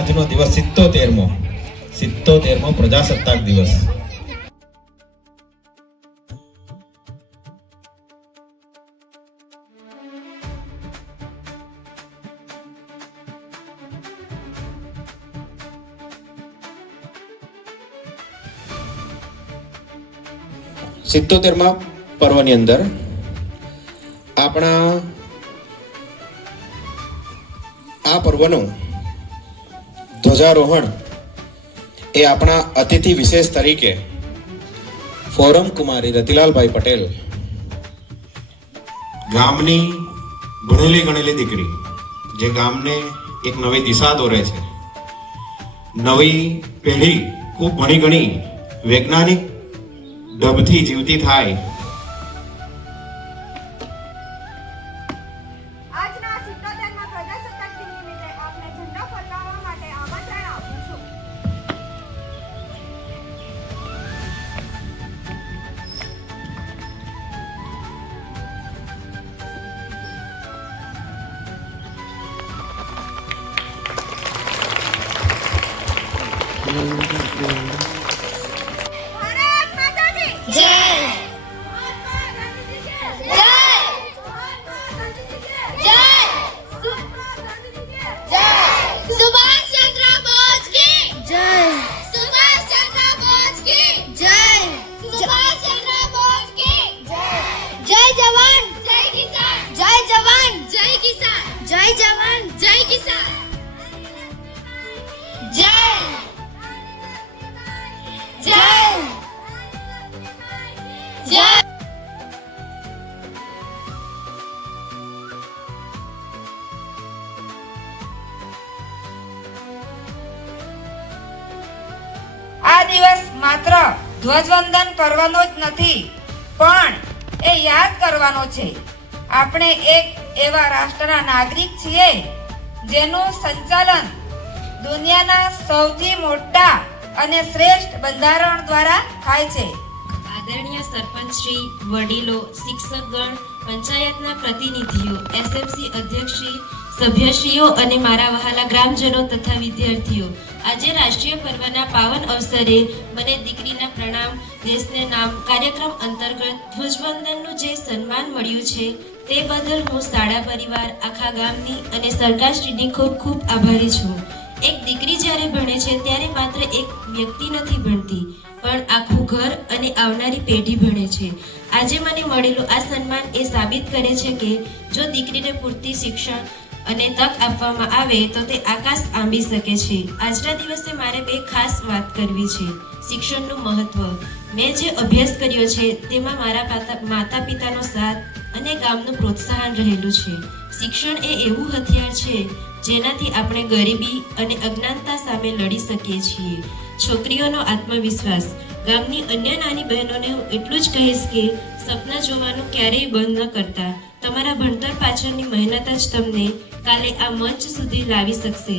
આજનો દિવસ 77મો પ્રજાસત્તાક દિવસ. સિત્તોતેરમાં પર્વની અંદર આપણા આ પર્વનું ધ્વજારોહણ એ આપણા અતિથિ વિશેષ તરીકે ફોરમ કુમારી રતિલાલભાઈ પટેલ, ગામની ભણેલી ગણેલી દીકરી, જે ગામને એક નવી દિશા દોરે છે, નવી પેઢી ખૂબ ભણી ગણી વૈજ્ઞાનિક ડબથી જીવતી થાય. આજના 77મા પ્રજાસત્તાક દિન નિમિત્તે આપને ઝંડો ફરકાવવા માટે આમંત્રણ આપું છું. ભારત માતા કી જય. મહાત્મા ગાંધીજી કી જય. મહાત્મા ગાંધીજી કી જય. મહાત્મા ગાંધીજી કી જય. સુભાષ ચંદ્ર બોઝ કી જય. સુભાષ ચંદ્ર બોઝ કી જય. સુભાષ ચંદ્ર બોઝ કી જય. જય જવાન જય કિસાન. જય જવાન જય કિસાન. જય જવાન જય કિસાન. જય. જય. જય. આ દિવસ માત્ર ધ્વજવંદન કરવાનો જ નથી, પણ એ યાદ કરવાનો છે આપણે એક એવા રાષ્ટ્રના નાગરિક છીએ જેનું સંચાલન દુનિયાના સૌથી મોટા અને શ્રેષ્ઠ બંધારણ દ્વારા થાય છે. આદરણીય સરપંચ શ્રી, વડીલો, શિક્ષકગણ, પંચાયતના પ્રતિનિધિઓ, એસએમસી અધ્યક્ષશ્રી, સભ્યશ્રીઓ અને મારા વહાલા ગ્રામજનો તથા વિદ્યાર્થીઓ, આજે રાષ્ટ્રીય પર્વના પાવન અવસરે મને દીકરીના પ્રણામ દેશને નામ કાર્યક્રમ અંતર્ગત ધ્વજવંદનનું જે સન્માન મળ્યું છે તે બદલ હું શાળા પરિવાર, આખા ગામની અને સરકારશ્રીની ખૂબ ખૂબ આભારી છું. એક દીકરી જ્યારે ભણે છે ત્યારે માત્ર એક વ્યક્તિ નથી ભણતી, પણ આખું ઘર અને આવનારી પેઢી ભણે છે. આજે મને મળેલું આ સન્માન એ સાબિત કરે છે કે જો દીકરીને પૂરતી શિક્ષણ અને તક આપવામાં આવે તો તે આકાશ આંબી શકે છે. આજના દિવસે મારે બે ખાસ વાત કરવી છે. શિક્ષણનું મહત્વ. મેં જે અભ્યાસ કર્યો છે તેમાં મારા માતા પિતાનો સાથ અને ગામનું પ્રોત્સાહન રહેલું છે. શિક્ષણ એ એવું હથિયાર છે જેનાથી આપણે ગરીબી અને અજ્ઞાનતા સામે લડી શકીએ છીએ. છોકરીઓનો આત્મવિશ્વાસ. ગામની અન્ય નાની બહેનોને હું એટલું જ કહીશ કે સપના જોવાનું ક્યારેય બંધ ન કરતા. તમારા ભણતર પાછળની મહેનત જ તમને કાલે આ મંચ સુધી લાવી શકશે.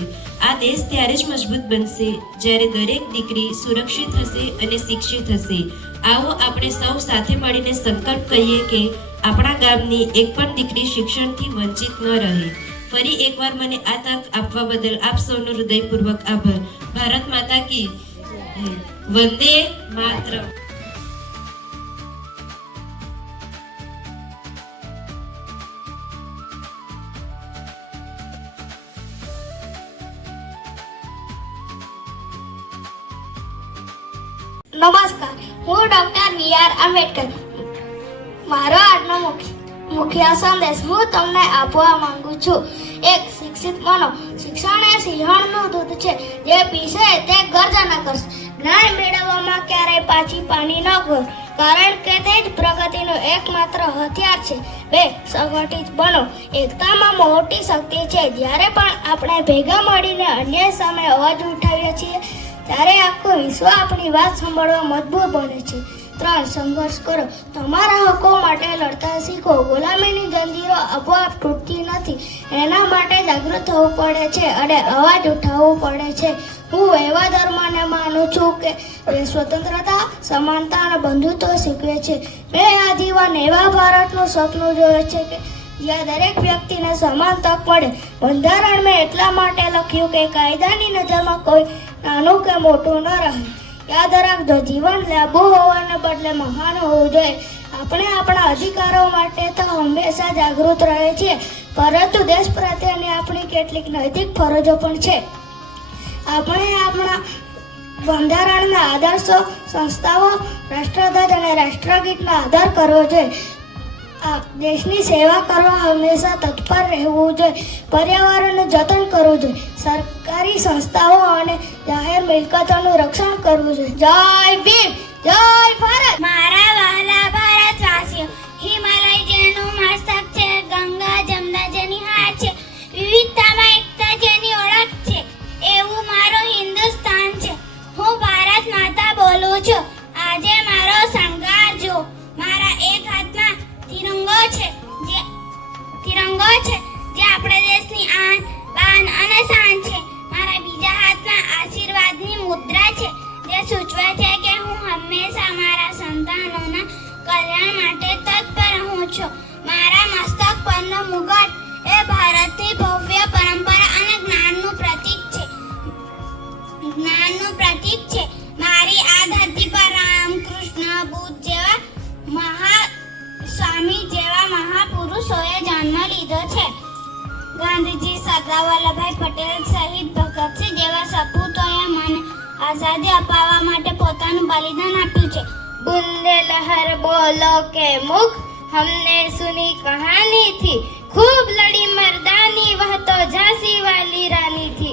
આ દેશ ત્યારે જ મજબૂત બનશે જ્યારે દરેક દીકરી સુરક્ષિત હશે અને શિક્ષિત હશે. આવો આપણે સૌ સાથે મળીને સંકલ્પ કરીએ કે આપણા ગામની એક પણ દીકરી શિક્ષણથી વંચિત ન રહે. ફરી એકવાર મને આ તક આપવા બદલ આપ સૌનો હૃદયપૂર્વક આભાર. ભારત માતા કી જય. વંદે માતરમ. નમસ્કાર, હું ડોક્ટર વી.આર. આંબેડકર. મારો આજનો મુખ્ય સંદેશ હું તમને આપવા માંગુ છું. એક, શિક્ષિત બનો. શિક્ષણ એ સિંહણનું દૂધ છે, જે પીશે તે ગર્જના કરશે. જ્ઞાન મેળવવામાં ક્યારેય પાછી પાણી ન કરો, કારણ કે તે જ પ્રગતિનું એકમાત્ર હથિયાર છે. 2, સંગઠિત બનો. એકતામાં મોટી શક્તિ છે. જ્યારે પણ આપણે ભેગા મળીને અન્યાય સામે અવાજ ઉઠાવીએ છીએ ત્યારે આખું વિશ્વ આપણી વાત સાંભળવા મજબૂર બને છે. 3, સંઘર્ષ કરો. તમારા હકો માટે લડતા શીખો. ગુલામીની જંજીરો આપોઆપ તૂટતી નથી, એના માટે જાગૃત થવું પડે છે અને અવાજ ઉઠાવવો પડે છે. હું એવા ધર્મને માનું છું કે જે સ્વતંત્રતા, સમાનતા અને બંધુત્વ શીખવે છે. મેં આ જીવન એવા ભારતનું સપનું જોયું છે કે જ્યાં દરેક વ્યક્તિને સમાન તક મળે બંધારણ મેં એટલા માટે લખ્યું કે કાયદાની નજરમાં કોઈ નાનું કે મોટું ન રહે. યાદ રાખજો, જીવન લાંબુ હોવાને બદલે મહાન હોવું જોઈએ. આપણે આપણા અધિકારો માટે તો હંમેશા જાગૃત રહે છીએ, પરંતુ દેશ પ્રત્યેની આપણી કેટલીક નૈતિક ફરજો પણ છે. આપણે આપણા બંધારણના આદર્શો, સંસ્થાઓ, રાષ્ટ્રધ્વજ અને રાષ્ટ્રગીતનો આદર કરવો જોઈએ. આ દેશની સેવા કરવા હંમેશા તત્પર રહેવું જોઈએ. પર્યાવરણનું જતન કરવું જોઈએ. સરકારી સંસ્થાઓ અને જાહેર મિલકતોનું રક્ષણ કરવું જોઈએ. જય ભીમ, જય ભારત. મારા વહાલા ભારતવાસીઓ, હિમાલય જેનું મસ્તક છે, ગંગા જમના જેની હાર છે, વિવિધતામાં એકતા જેની ઓળખ છે, એવું મારું હિન્દુસ્તાન છે. હું ભારત માતા બોલું છું. આજે મારો શણગાર જો, મારા એક હાથમાં તિરંગો છે જે આપણે દેશની આન, બાન અને શાન છે. મારા બીજા હાથમાં આશીર્વાદની મુદ્રા છે, જે સૂચવે છે કે હું હંમેશા મારા સંતાનોના કલ્યાણ માટે તત્પર રહું છું. મારા મસ્તક પરનો મુગટ એ ભારતની ભવ્ય પરંપરા અને જ્ઞાનનું પ્રતીક છે. મારી આ ધરતી પર રામકૃષ્ણ, બુદ્ધ જેવા સ્વામી જેવા મહાપુરુષોએ જન્મ લીધો છે. ગાંધીજી, સરદાર વલ્લભભાઈ પટેલ સહિત ભગતસિંહ જેવા સપૂતોએ મને આઝાદી અપાવવા માટે પોતાનું બલિદાન આપ્યું છે. બુંદે લહર બોલો કે મુખ हमने सुनी कहानी थी, खूब लड़ी मर्दानी, वह तो झांसी वाली रानी थी.